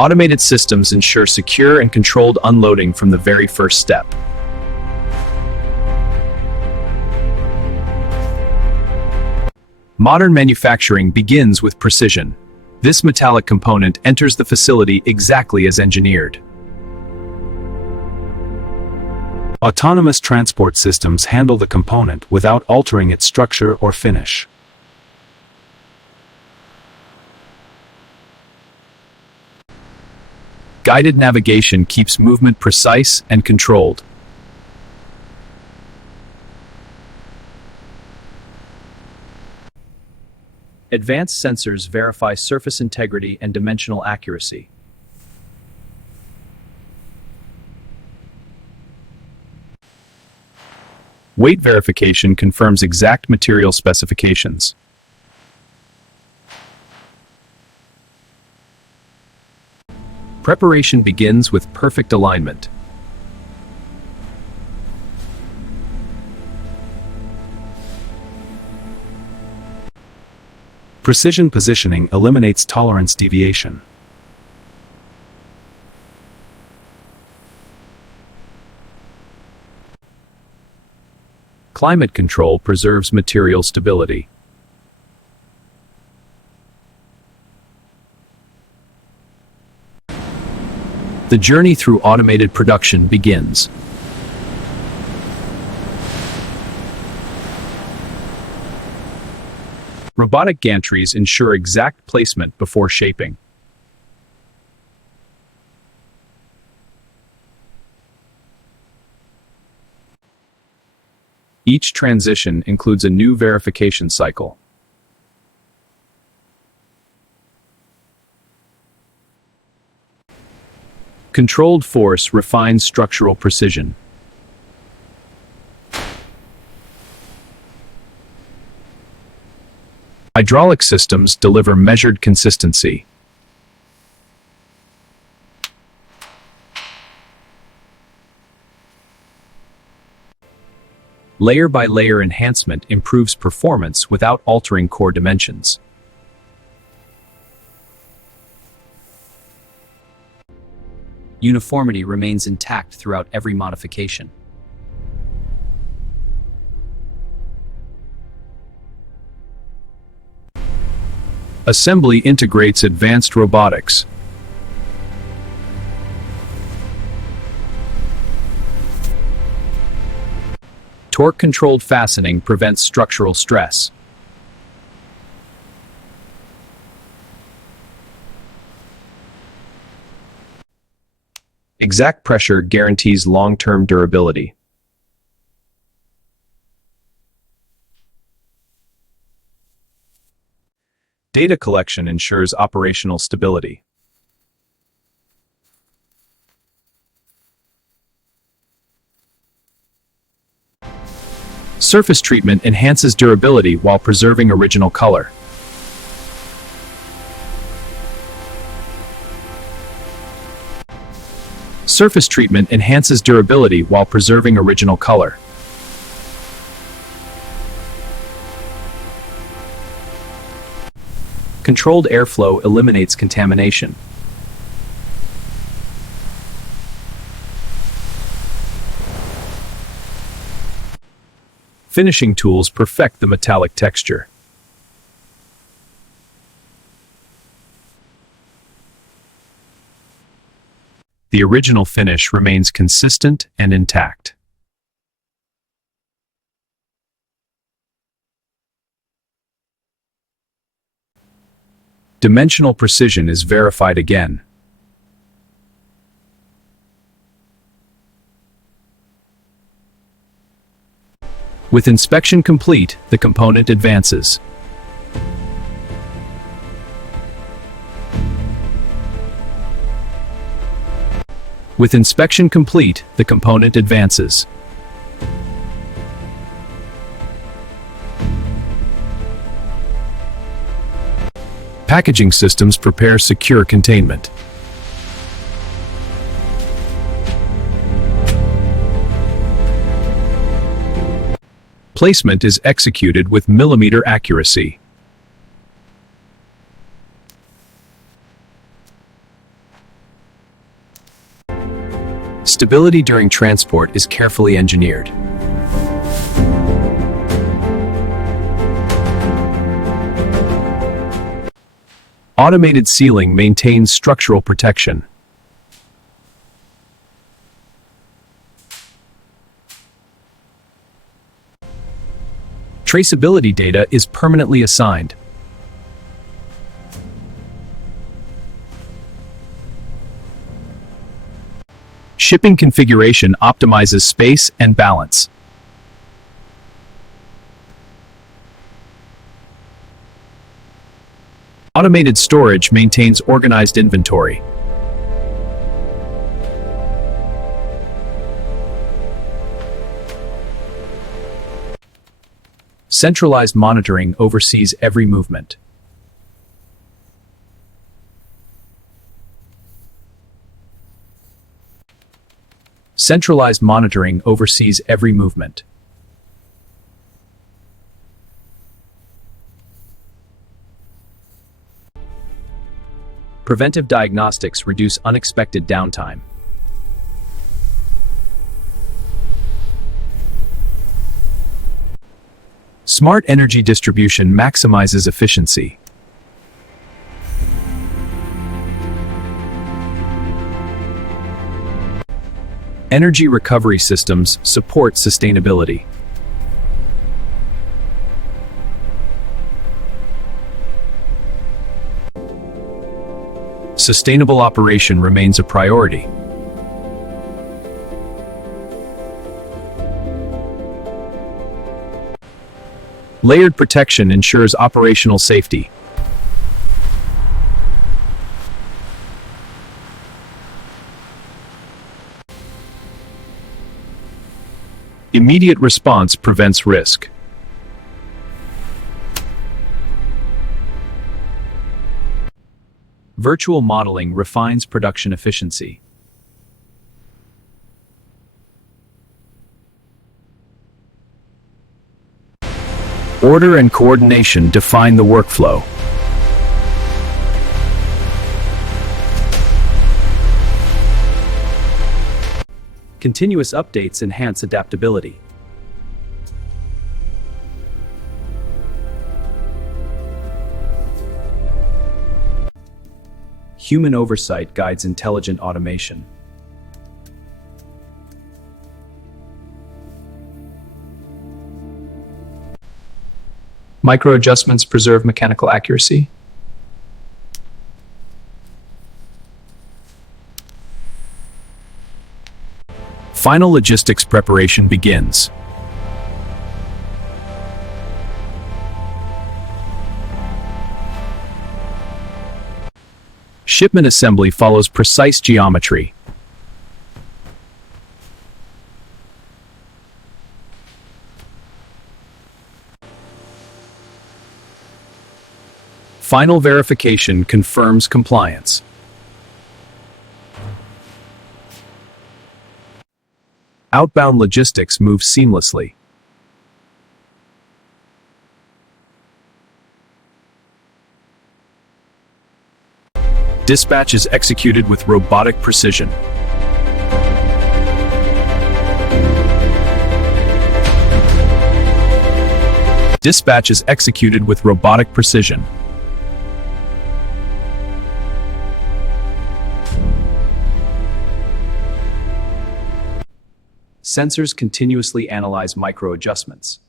Automated systems ensure secure and controlled unloading from the very first step. Modern manufacturing begins with precision. This metallic component enters the facility exactly as engineered. Autonomous transport systems handle the component without altering its structure or finish. Guided navigation keeps movement precise and controlled. Advanced sensors verify surface integrity and dimensional accuracy. Weight verification confirms exact material specifications. Preparation begins with perfect alignment. Precision positioning eliminates tolerance deviation. Climate control preserves material stability. The journey through automated production begins. Robotic gantries ensure exact placement before shaping. Each transition includes a new verification cycle. Controlled force refines structural precision. Hydraulic systems deliver measured consistency. Layer-by-layer enhancement improves performance without altering core dimensions. Uniformity remains intact throughout every modification. Assembly integrates advanced robotics. Torque-controlled fastening prevents structural stress. Exact pressure guarantees long-term durability. Data collection ensures operational stability. Surface treatment enhances durability while preserving original color. Surface treatment enhances durability while preserving original color. Controlled airflow eliminates contamination. Finishing tools perfect the metallic texture. The original finish remains consistent and intact. Dimensional precision is verified again. With inspection complete, the component advances. With inspection complete, the component advances. Packaging systems prepare secure containment. Placement is executed with millimeter accuracy. Stability during transport is carefully engineered. Automated sealing maintains structural protection. Traceability data is permanently assigned. Shipping configuration optimizes space and balance. Automated storage maintains organized inventory. Centralized monitoring oversees every movement. Centralized monitoring oversees every movement. Preventive diagnostics reduce unexpected downtime. Smart energy distribution maximizes efficiency. Energy recovery systems support sustainability. Sustainable operation remains a priority. Layered protection ensures operational safety. Immediate response prevents risk. Virtual modeling refines production efficiency. Order and coordination define the workflow. Continuous updates enhance adaptability. Human oversight guides intelligent automation. Micro-adjustments preserve mechanical accuracy. Final logistics preparation begins. Shipment assembly follows precise geometry. Final verification confirms compliance. Outbound logistics move seamlessly. Dispatch is executed with robotic precision. Dispatch is executed with robotic precision. Sensors continuously analyze micro-adjustments.